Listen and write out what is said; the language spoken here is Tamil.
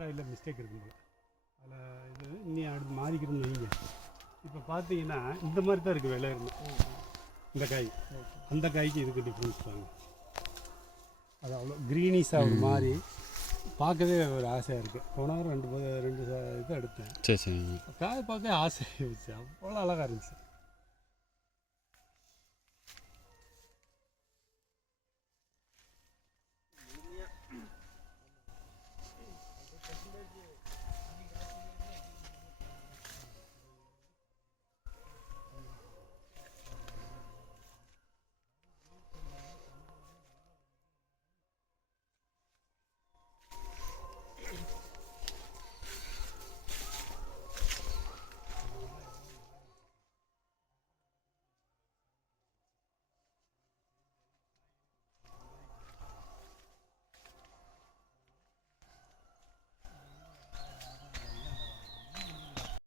காயில் மிஸ்டேக் இருக்குங்க. அதில் இது இன்னும் அடுத்து மாறிக்கிறோம்னு வைங்க. இப்போ பார்த்தீங்கன்னா இந்த மாதிரி தான் இருக்குது விலை இருந்தால் இந்த காய். அந்த காய்க்கு இதுக்கு டிஃப்ரென்ஸ் பாருங்க. அது அவ்வளோ க்ரீனிஷாக ஒரு மாதிரி பார்க்கவே ஒரு ஆசையாக இருக்குது. போன வாரம் ரெண்டு இது எடுத்தேன். சரி சரி. காய் பார்க்க ஆசையாக இருந்துச்சு, அவ்வளோ அழகாக இருந்துச்சு.